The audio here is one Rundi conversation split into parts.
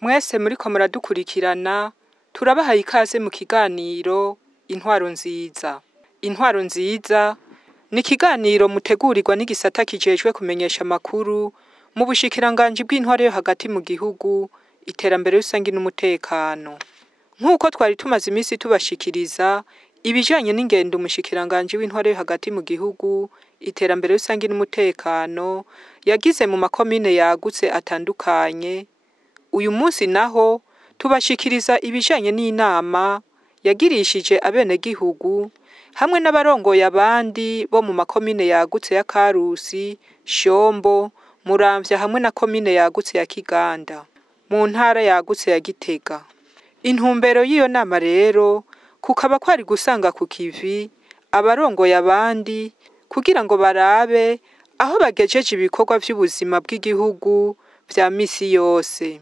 Mwese muriko muradukurikirana turabahaye ikaze mu kiganiro intwaro nziza. Intwaro nziza ni ikiganiro mutegurirwa n'igisata kijejwe kumenyesha amakuru mu bushikiranganji bw'intwaro yo hagati mu gihugu, iterambere rusangi n'umutekano. Nk'uko twari tumaze iminsi tubashikiriza ibijanye n'ingendo umushikiranganji w'intwaro yo hagati mu gihugu, iterambere rusangi n'umutekano yagize mu makomine yagutse atandukanye. Uyu munsi naho tubashikiriza ibijanye n'inama yagirishije abenegihugu hamwe n'abarongoye abandi bo mu makomine yagutse ya Karusi, Shombo, Muramvya hamwe na komine yagutse ya Kiganda mu ntara yagutse ya Gitega. Intumbero y'iyo nama rero kukaba kwari gusanga ku kivi abarongoye abandi kugira ngo barabe aho bagejeje ibikorwa vy'ubuzima bw'igihugu vya misi yose.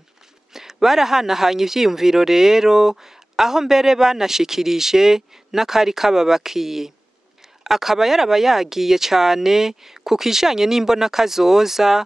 Barahanahanye ivyiyumviro rero aho mbere banashikirije n'akari kababakiye. Akaba yarabayagiye cane ku kijanye n'imbona kazoza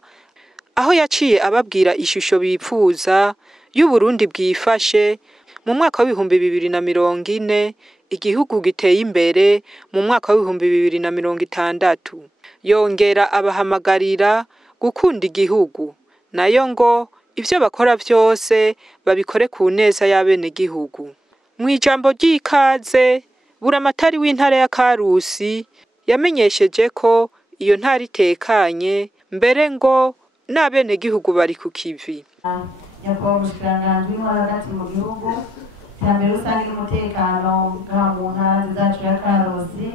aho yaciye ababwira ishusho bipfuza y'Uburundi bwifashe mu mwaka wa 2040 igihugu giteye imbere mu mwaka wa 2060. Yongera abahamagarira gukunda igihugu nayo ngo ivyo bakora vyose babikore ku neza y'abenegihugu. Mw'ijambo ry'ikaze Buramatari w'intara ya Karusi yamenyesheje ko iyo ntara itekanye mbere ngo n'abenegihugu bari ku kivi. Nyakubahwa umushikiranganji w'intwaro hagati mu gihugu, iterambere rusangi n'umutekano mu ntara zacu ya Karusi,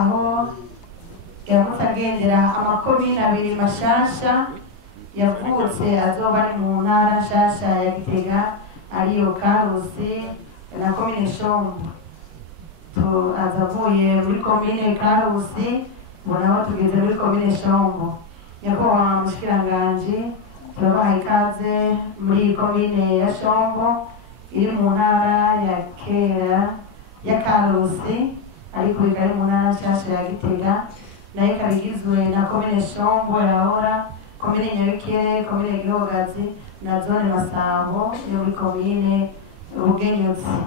aho yaramutse agendera amakomine 2 mashasha yavutse azoba ari mu ntara nshasha ya Gitega ariyo Karusi na komine Shombo. Azavuye muri komine Karusi mbonaho tugeze muri komine Shombo. Nyakubahwa umushikiranganji turabaha ikaze muri komine ya Shombo iri mu ntara ya kera ya Karusi ariko ikari mu ntara nshasha ya Gitega, nayo ikaba igizwe na komine Shombo yahora, komine Nyabikere, komine Gihogazi na zone Masambo yo muri komine Bugenyuzi.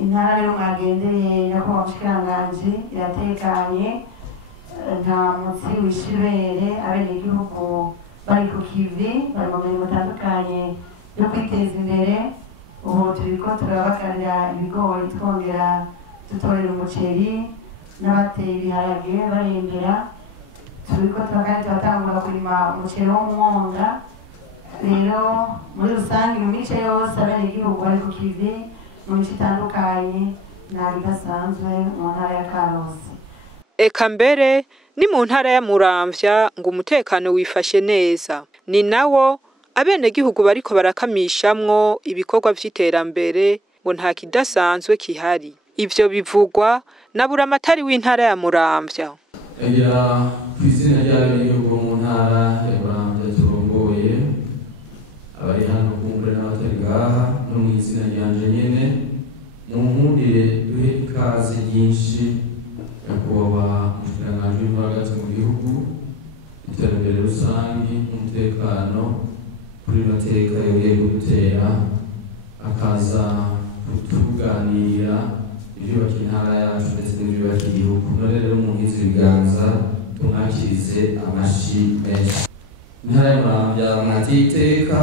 Intara rero mwagendereye nyakubahwa umushikiranganji iratekanye, nta mutsi wishibere, abenegihugu bari ku kivi, bari mu mirimo itandukanye yo kwiteza imbere. Ubu turiko turabagarira ibigori twongera dutorera umuceri, n'abateye ibiharage barembera. Turiko turatangura kurima umuceri wo mu mwonga. Rero muri rusangi mu mice yose abenegihugu bari ku kivi mu mice itandukanye, nta bidasanzwe mu ntara ya Karusi. Eka mbere ni mu ntara ya Muramvya ngo umutekano wifashe neza. Ni nawo abenegihugu bariko barakamishamwo ibikorwa vy'iterambere ngo nta kidasanzwe kihari. Ivyo bivugwa na Buramatari w'intara ya Muramvya. Egira kw'izina ry'abenegihugu mu ntara ya Muramvya turongoye, abari hano kumbure n'abatari ngaha, no mw'izina ryanje nyene munkundire duhe ikaze nyinshi nyakubahwa umushikiranganji w'intwaro hagati mu gihugu, iterambere rusangi n'umutekano kuri mateka yongeye kudutera akaza kutuganira ivyubaka intara yacu ndetse n'ivyubaka igihugu. None rero munkize ibiganza tumwakirize amashi menshi. Intara ya Muramvya mwateye iteka,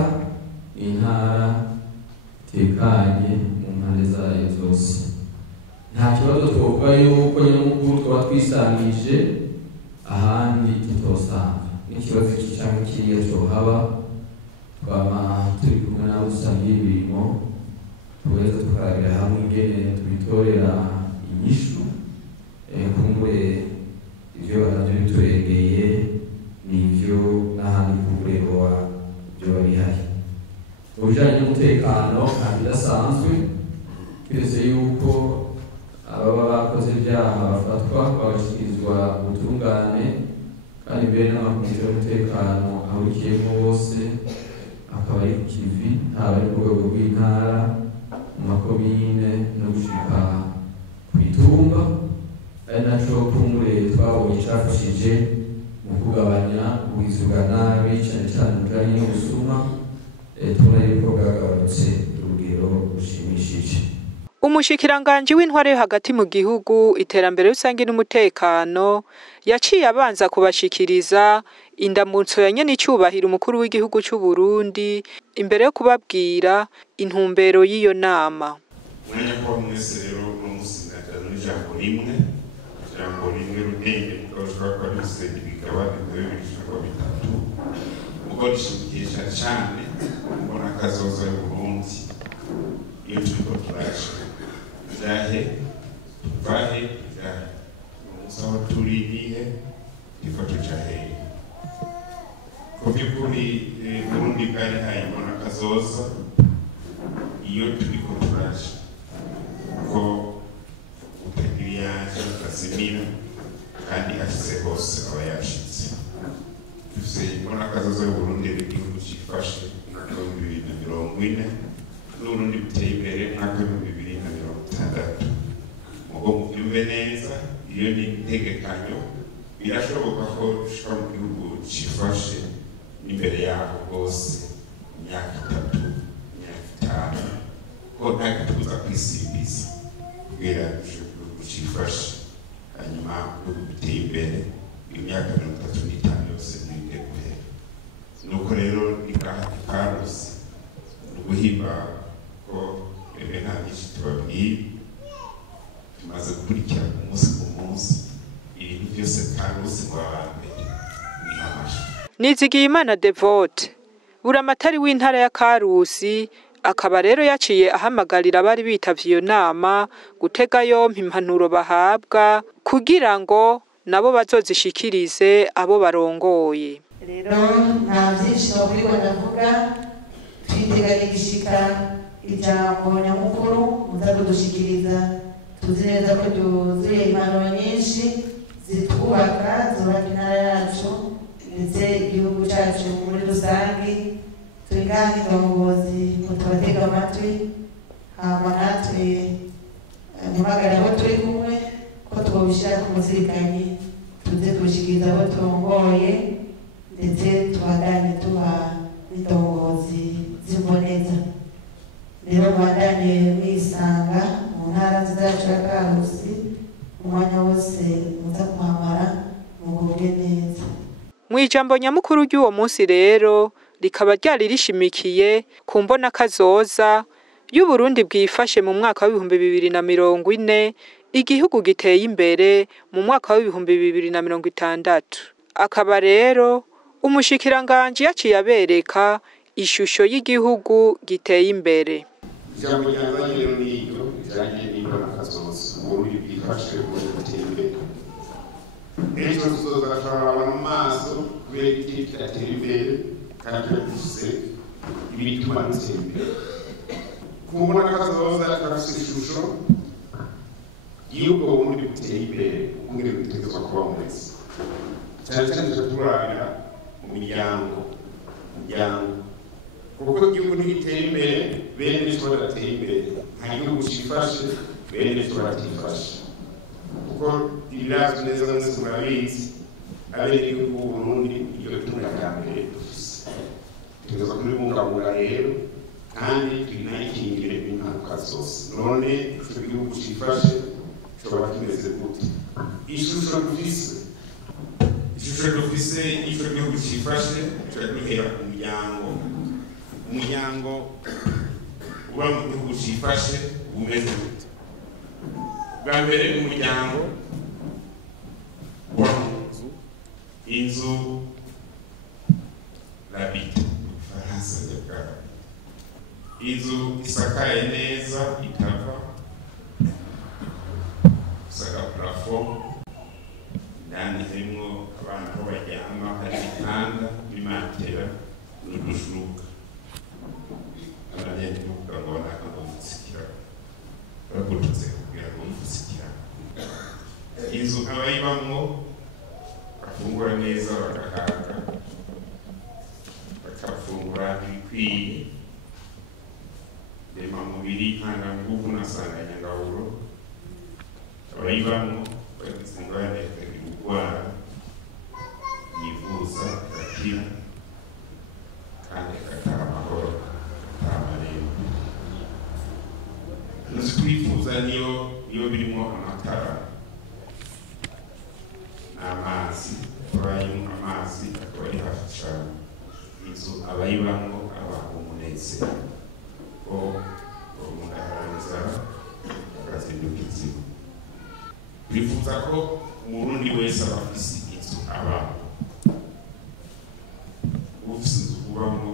intara itekanye mu mpande zayo zose. Nta kibazo twovuga yuko nyamukuru twaba twisangije ahandi tutosanga. N'ikibazo iki canke kiriya cohaba twama turi kumwe n'abo dusangiye imirimo, tugaheza tukarabira hamwe ingene tubitorera inyishu. Kumbure ivyo baravyo bituregeye n'ivyo n'ahandi kumbure hoba vyoba bihari. Mu bijanye n'umutekano nta bidasanzwe, kiretse yuko ababa bakoze ibyaha bafatwa bagashikirizwa ubutungane kandi mbere n'amakomite y'umutekano ahurikiyemo bose akaba ari ku kivi haba ari ku rwego rw'intara mu makomine no gushika ku itumba ari naco kumure twabonye cafashije mu kugabanya ubugizi bwa nabi cyane cyane mujanye n'ubusuma tubona yuko bwagabanutse urugero rushimishije. Umushikiranganji w'intware yo hagati mu gihugu iterambere rusange n'umutekano yaciye abanza kubashikiriza indamutso ya nyene icyubahiro umukuru w'igihugu cy'u Burundi imbere yo kubabwira intumbero y'iyo nama. Mwanya kwa mwese rero n'umusingatano n'ijambo rimwe rudende koshwa kwa dusende bikaba bishaka bitatu uko rishimikisha cyane mbona kazoza y'u Burundi iyo turiko turaje zahe vahe zahe umusaba turiye ifoto chahe ko byukuri Burundi bwari hayibona kazoza iyo turiko turaje ko utegiriya kasimira kandi ashyize hose aba yashitse dufise mbona kazoza y'u Burundi igihugu cyifashe mwaka wa 2040 n'Uburundi buteye imbere mwaka wa 2060 mugo mubyumve neza iyo ni integekanyo birashoboka ko dushobora mu gihugu cyifashe n'imbere yaho bose imyaka 3 imyaka 5 ko nta gituza kwisibiza kugira igihugu cyifashe hanyuma buteye imbere imyaka 35 yose n'inde guhera nuko rero ikarusi guhimba ko nta byinshi tubabwiye tumaze gukurikira umunsi ku munsi ibintu byose karusi ngo abambere n'amashi. Nizigiyimana Devote buramatari w'intara ya Karusi akaba rero yaciye ahamagarira abari bitavye iyo nama gutega yompi impanuro bahabwa kugira ngo nabo bazozishikirize abo barongoye. Rero nta byinshi nobwiwe ndavuga twiteganya gishika ijambo nyamukuru muza kudushikiriza tuzi neza ko tuzuye impanuro nyinshi zitwubaka zubaka intara yacu ndetse igihugu cyacu muri rusange tubigane indongozi mutubatega amatwi hama natwe ntibagare aho turi kumwe ko twobishyira ku muzirikanyi tuze kubishikiriza abo turongoye ndetse tubagane tuba n'indongozi ziboneza. Rero mubandanye mwisanga mu ntara zacu ya Karusi umwanya wose muza kuhamara mugubwe neza. Mwijambo nyamukuru ry'uwo munsi rero rikaba ryari rishimikiye ku mbona kazoza y'u Burundi bwifashe mu mwaka wa 2040 igihugu giteye imbere mu mwaka wa 2060. Akaba rero umushikiranganji yaciye abereka ishusho y'igihugu giteye imbere. Ijambo ryanzanye rero niyo bijanye n'imbona kazoza Burundi bwifashe mu gutera imbere. Ejo tuzoza turabona mu maso kubera igihe kiratera imbere kandi dufise ibituma dutera imbere. Kubona kazoza turafise ishusho y'ubwo Burundi buteye imbere umwe bitegerezwa kuba mwese. Cyane cyane turabira mu miryango kuko igihugu ntigitera imbere bene cyo badatera imbere nta gihugu cyifashe bene cyo batifashe kuko ibirazwi neza mwese murabizi abenegihugu b'u Burundi iryo tunga rya mbere dufise tugeza kuri bungabunga rero kandi tunayikingire impanuka zose. None ico gihugu cyifashe coba kimeze gute? Ishusho dufise ico gihugu cyifashe turabihera ku umuryango uba mu gihugu cyifashe umeze gute? Bwa mbere umuryango uba mu inzu labite Faransa y'abwara inzu isakaye neza itava saka plafond ndani harimo abantu aho baryama hari ibitanda bimatera n'udushuka abanyene n'ukugabona akagomutsikira bagurutse kugira ngo yifusikira inzu abayibamwo bafungura neza bagahaga bakafungura ibikwiye ndema mubiri ntanganguvu na nsanganyangaburo abayibamwo bagize ingorane bakagira urwara yivuza agakira kandi agataha amahoro agataha amarembo nzi kwifuza niyo birimo amatara n'amazi abayemo amazi akaba ari hafi cyane inzu abayibamwo aba umunezero ko umuntu arangiza akazinduka inzigo bifuza ko umurundi wese aba afise inzu abamo ufise inzu kubamwo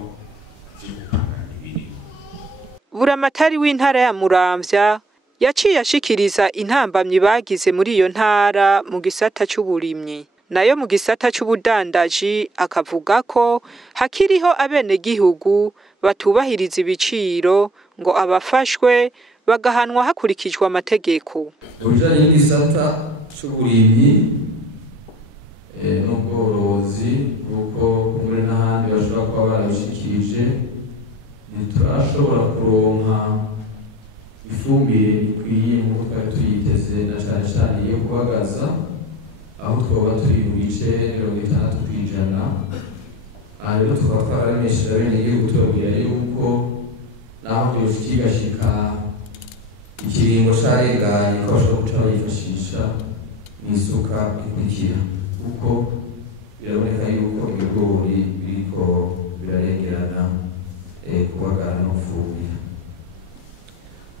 Buramatari w'intara ya Muramvya yaciye ashikiriza intambamyi bagize muri iyo ntara mu gisata c'uburimyi nayo mu gisata c'ubudandaji akavuga ko hakiriho abenegihugu batubahiriza ibiciro ngo abafashwe bagahanwa hakurikijwe amategeko. Ujanye n'igisata c'uburimyi n'ubworozi kuko muri n'ahandi bashobora kuba barabishikirije ntiturashobora kuronka ifumbire ikwiye nk'uko twari tuyiteze na cane cane iyo kubagaza aho twoba turi mu bice 60%. Aha rero tukaba twararemesheje abenegihugu tubabwira yuko naho vyokigashika ikiringo carenganye ko bashobora guca bayifashisha n'isuka ikurikira kuko biraboneka yuko ibigori biriko birarengerana kubagara no gufumbira.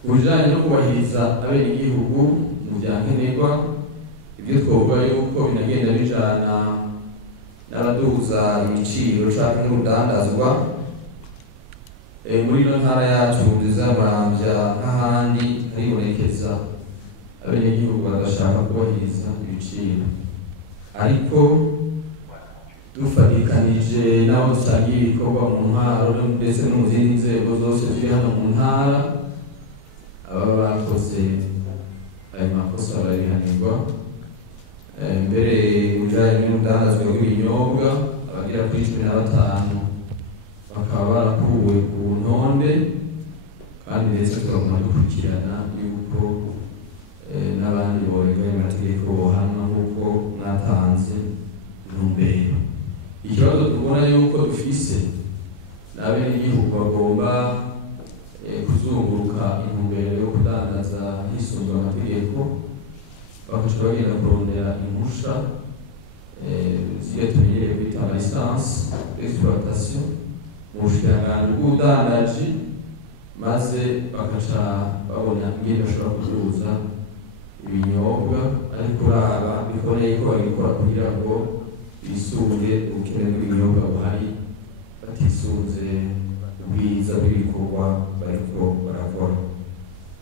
Ubujanye no kubahiriza abenegihugu mu vyankenerwa ibyo twovuga yuko binagenda bijana n'abaduza ibiciro canke n'urudandazwa muri ino ntara yacu Muramvya n'ahandi haribonekeza abenegihugu bagashaka kubahiriza ibiciro ariko dufatikanije n'abo dusangiye ibikorwa mu ntara ndetse no mu zindi nzego zose ziri hano mu ntara ababa bakoze ayo makosa barabihanirwa. Mbere ujanye n'urudandazwa rw'ibinyobwa abagera kuri 15 bakaba barakuwe ku ntonde kandi ndetse tukaguma dukurikirana yuko n'abandi borenganye amategeko bohanwa nk'uko mwatanze intumbero. Ikibazo tubona yuko dufise n'abenegihugu bagomba kuzunguruka intumbero yo kudandaza hisunzwe amategeko bakaca bagenda kurondera impusha ziyo tumenyereye kwita lisansi d'exploitation mu bushikiranganji bw'ubudandaji maze bakaca babona ingene bashobora kuduza ibinyobwa ariko uraba bikoreye ko babikora kugira ngo bisunge ubukene bw'ibinyobwa buhari batisunze ubwiza bw'ibikorwa bariko barakora.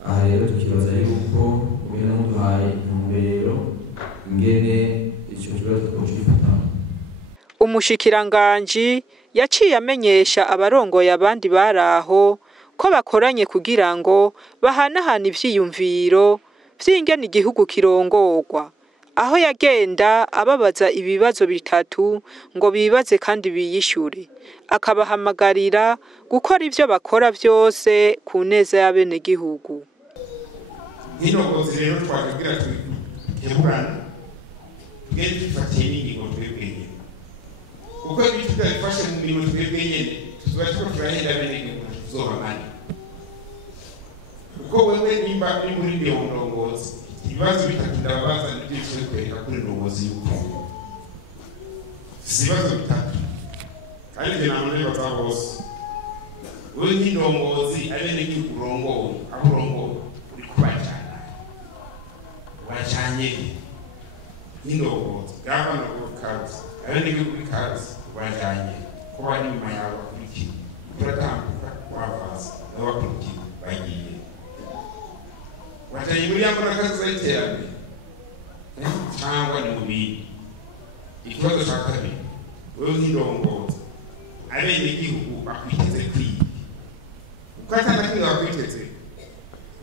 Aha rero tukibaza yuko ubena muduhaye intumbero ingene ico kibazo twocifata. Umushikiranganji yaciye amenyesha abarongoye abandi baraho ko bakoranye kugira ngo bahanahana ivyiyumviro vy'ingene igihugu kirongorwa. Aho yagenda ababaza ibibazo bitatu ngo bibaze kandi biyishure akabahamagarira gukora ivyo bakora vyose ku neza y'abenegihugu. Nk'indongozi rero twakubwira tukeburana tugende dufatiye n'ingingo twebwe nyene kuko ibyo tudabifashe mu mirimo twebwe nyene tuzoba turiko turahenda abenegihugu tuzobamane kuko wewe nimba uri muri iyo ndongozi ibibazo bitatu ndababaza nibyo turi kwereka kuri ndongozi y'ubukungu ibibazo bitatu kandi njye ntabwo ndibaza bose wewe nk'indongozi abenegihugu urongoye aho urongoye uri kubajana bajanye n'indongozi gavana w'ukazi abenegihugu b'ikazi bajanye ko bari nyuma yawe bakurikiye turatambuka wavaza n'abakurikiye bagiye bajanye muri yambo n'akazi z'iterambere cyangwa ni mu bindi. Ikibazo cya kabiri wewe nk'indongozi abenegihugu bakwiteze kwiga uko atanakimwe bakwiteze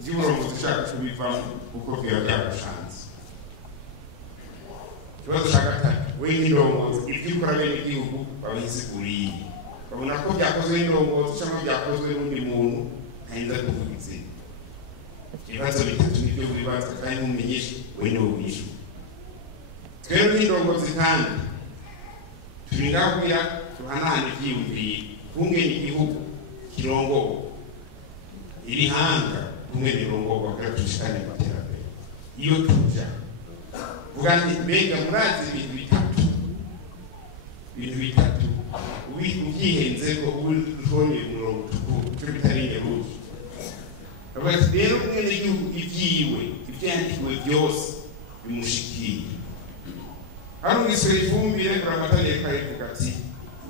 by'uburongozi ushaka kubivamo kuko biba byagushanze. Ikibazo cya gatatu, we nk'indongozi ibyo ukora bene igihugu babisiguriye, babona ko byakozwe n'indongozi cyangwa byakozwe n'undi muntu ntarinda kuvuga izina. Ibibazo bitatu nibyo bibaza kandi mumenyeshe we niwe wishyura. Twebwe nk'indongozi kandi turingabwira tuhanahana ibyiyumviro kungena igihugu kirongowe irihanga kumwe nirongowe kandi tushikane mu iterambere. Iyo tuja vuga nti mbega murazi ibintu bitatu ubyihenze ko ubonye umurongo cyo bitarinye ruzi. Abati rero kumwe n'igihugu ibyiwe ibyandikiwe byose bimushikiye. Hano niswe ifumbire kuramatanye karivuga ati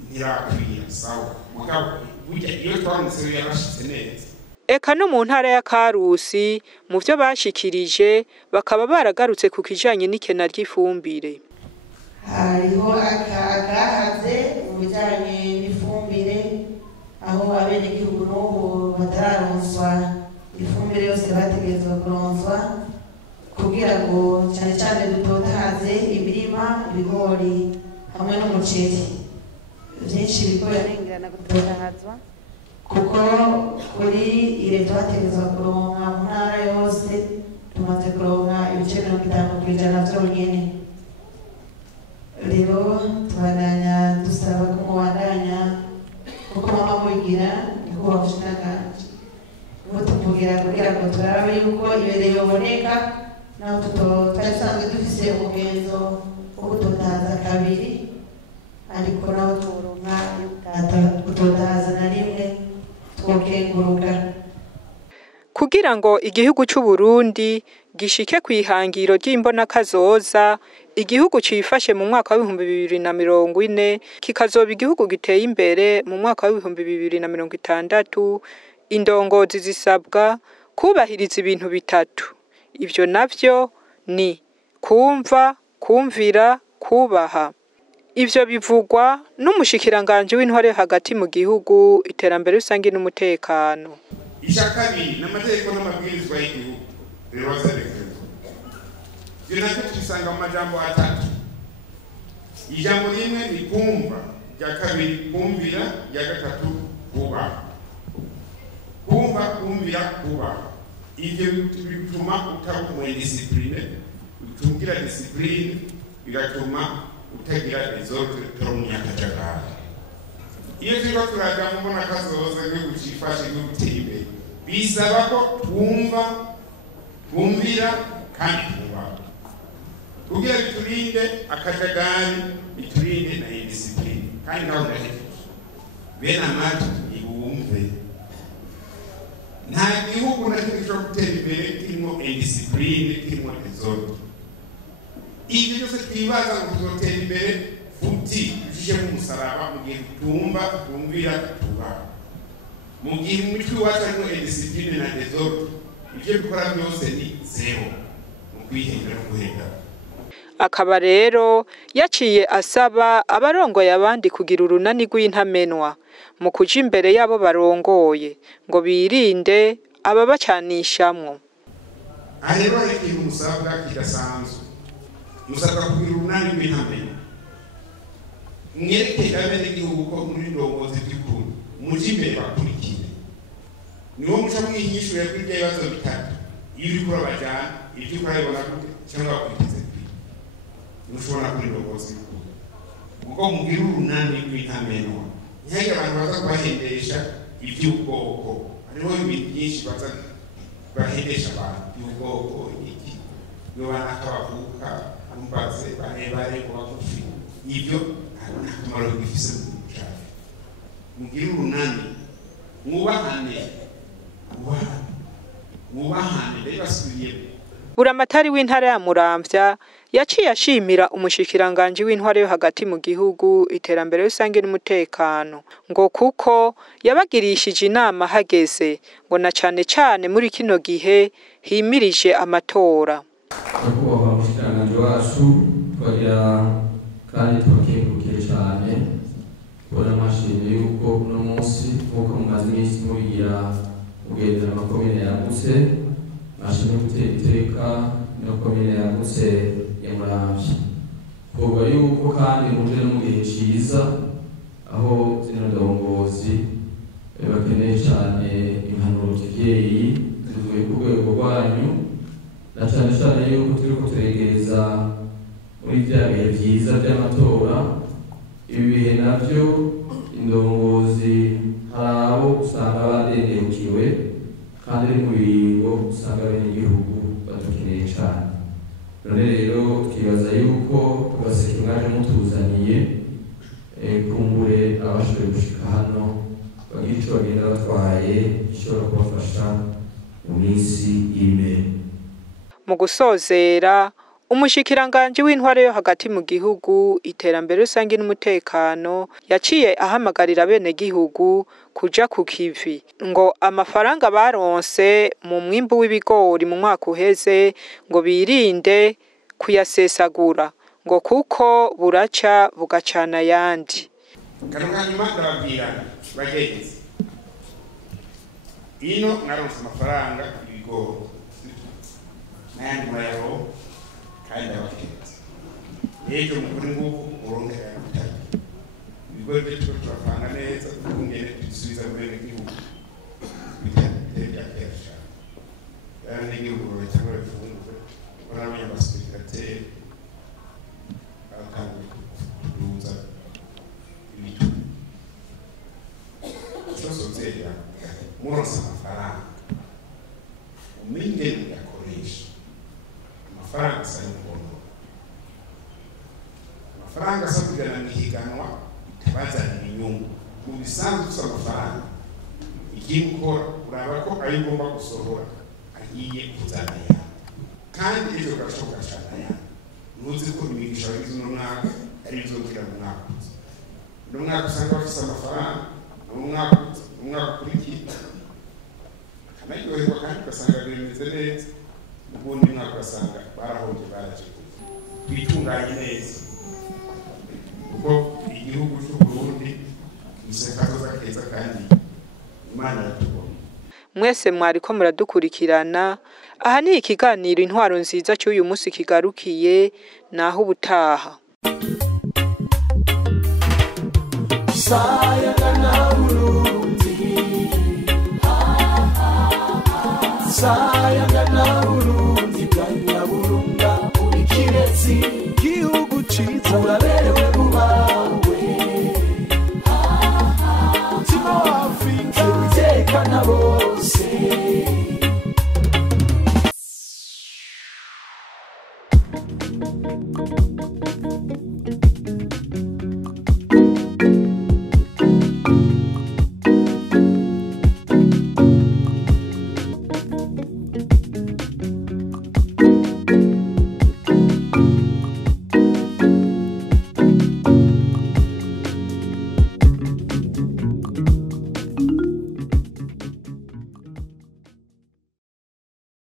ntirakwiye sawa mugabo burya iyo twamusero yarashitse neza. Eka no mu ntara ya Karusi mu byo bashikirije bakaba baragarutse ku kijanye n'ikena ry'ifumbire. Hariho akahaze mu bijanye n'ifumbire aho abenegihugu n'ubu batararonswa ifumbire yose bategerezwa kuronswa kugira ngo cyane cyane dutotahaze imirima, ibigori hamwe n'umuceri. Byinshi bigora n'ingana gutotahazwa kuko kuri ire twategerezwa kuronka mu ntara yose tumaze kuronka ibice 50% byonyine. Rero tubandanya dusaba ko mubandanya kuko mama mubigira niko bafashinaga ubu tuvugira kugira ngo turabe yuko ibere yoboneka naho tutasanzwe dufise umugenzo wo gutotaza kabiri ariko naho turonka gutotaza na rimwe twokenguruka. Kugira ngo igihugu cy'u Burundi gishike kwihangiro ry'imbonakazoza, igihugu cifashe mu mwaka wa 2040 kikazoba igihugu giteye imbere mu mwaka wa 2060, indongozi zisabwa kubahiriza ibintu bitatu. Ivyo navyo ni kumva, kumvira, kubaha. Ivyo bivugwa n'umushikiranganje w'intware hagati mu gihugu, iterambere rusange n'umutekano. Ishakabiri n'amategeko n'amabwirizwa y'igihugu rero wazerekeza. Ibyo navyo tubisanga mu majambo atatu. Ijambo rimwe ni kumva, rya kabiri kumvira, rya gatatu kubaha. Kumva, kumvira, kubaha. Ivyo bituma utaba umwendisipline, utungira disipline, bigatuma utagira desordre n'umunyakajagari. Iyo turiko turaja mu mbonakazoza yo gucifasha no gutera imbere, bisaba ko twumva, kumvira kandi kubaha. Kugira biturinde akajagari, biturinde na indisipline kandi naho ndahejeje. Bene amatu ibumve. Nta gihugu na kimwe cyo gutera imbere kirimo indisipline, kirimo desordre. Ibyo byose twibaza ngo tuzotera imbere futi tujije mu musaraba mu gihe tumva kumvira tubaha. Mu gihe umutwe wacu arimo indisipline na desordre, ibyo bikora byose ni zero mu kwihindura no guhenda. Akaba rero yaciye asaba abarongoye abandi kugira urunani rw'intamenwa mu kuja imbere yabo barongoye ngo birinde ababacanishamwo. Ahero ikintu musabwa kidasanzwe. Musabwa kugira urunani rw'intamenwa. Mwereke abene igihugu ko muri ndongozi by'ukuri muje imbere bakurikire. Niwo muca mwinyishuye kuri bya bibazo bitatu. Iyo uri kurabajana ibyo ukayibona gute cyangwa bakurikize mushobora kuri ndongozi kuko mugira urunani rw'intamenwa. Ntihage abantu baza kubahendesha iby'ubwoko. Hariho ibintu byinshi baza bahendesha abantu by'ubwoko iki niba nakabavuka umbaze barebare bagufi ibyo nta kamaro bifise mu cyaro. Mugira urunani mwubahane rero basubiye. Buramatari w'intara ya Muramvya yaciye ashimira umushikiranganje w'intware yo hagati mu gihugu, iterambere rusange n'umutekano ngo kuko yabagirishije inama hageze ngo na cane muri kino gihe himirije amatora. Nyakubahwa umushikiranganje wacu twagira kandi twakengurukire cyane kubona amashimwe y'uko uno munsi nk'uko mumaze iminsi mubigira mugendera amakomine yagutse ashimwe gutera iteka no komine yagutse ya Muramvya. Kuvuga yuko kandi muje no mu gihe ciza aho zino ndongozi bakeneye cyane impanuro z'ivyeyi zivuye ku rwego rwanyu, na cyane cyane yuko turiko turegereza muri vya bihe vyiza vy'amatora. Ibi bihe navyo indongozi hari abo usanga badendebukiwe kandi ari mu biringo usanga abenegihugu badukeneye cyane. None rero twibaza yuko tugaseka mwaje mutuzaniye kumbure abashoboye gushika hano bagira ico bagenda batwaye gishobora kubafasha mu minsi imbere. Mu gusozera, umushikiranganji w'intwaro yo hagati mu gihugu, iterambere rusange n'umutekano yaciye ahamagarira abenegihugu kuja ku kivi ngo amafaranga baronse mu mwimbu w'ibigori mu mwaka uheze ngo birinde kuyasesagura ngo kuko buraca bugacana yandi. Hanyuma ndababwira bagenzi, ino naronse amafaranga ibigori n'ayandi murayaronka kandi abakenzi. Ejo mukuri ngubu urongera gutanga ibigori byo turapanga neza kungene dusubiza mu bene gihugu bitya kesha yani n'igihugu cyangwa bifunze barabanya abaspektateri akangu kuduza ibitu sosotera muronsa amafaranga umingene yakoresha amafaranga sayikono amafaranga asabigana mihiganwa tabazana inyungu mu bisanzwe usaba amafaranga igiye gukora uraba ko ayo ugomba gusohora agiye kuzana ya kandi ejo gashoboka cyane ya ntuzi ko imigisha wagize uno mwaka ari bizogira mu mwaka uno mwaka usanga bafise amafaranga umwaka ukurikiye akanaryoherwa kandi ugasanga bimeze neza, ubundi mwaka ugasanga barahombye baraje twitunganye neza kuko igihugu cy'u Burundi gisekaza keza kandi Imana yatubona. Mwese mwariko muradukurikirana, aha ni ikiganiro intwaro nziza cy'uyu munsi kigarukiye, naho ubutaha. Sayagana Burundi, sayagana Burundi.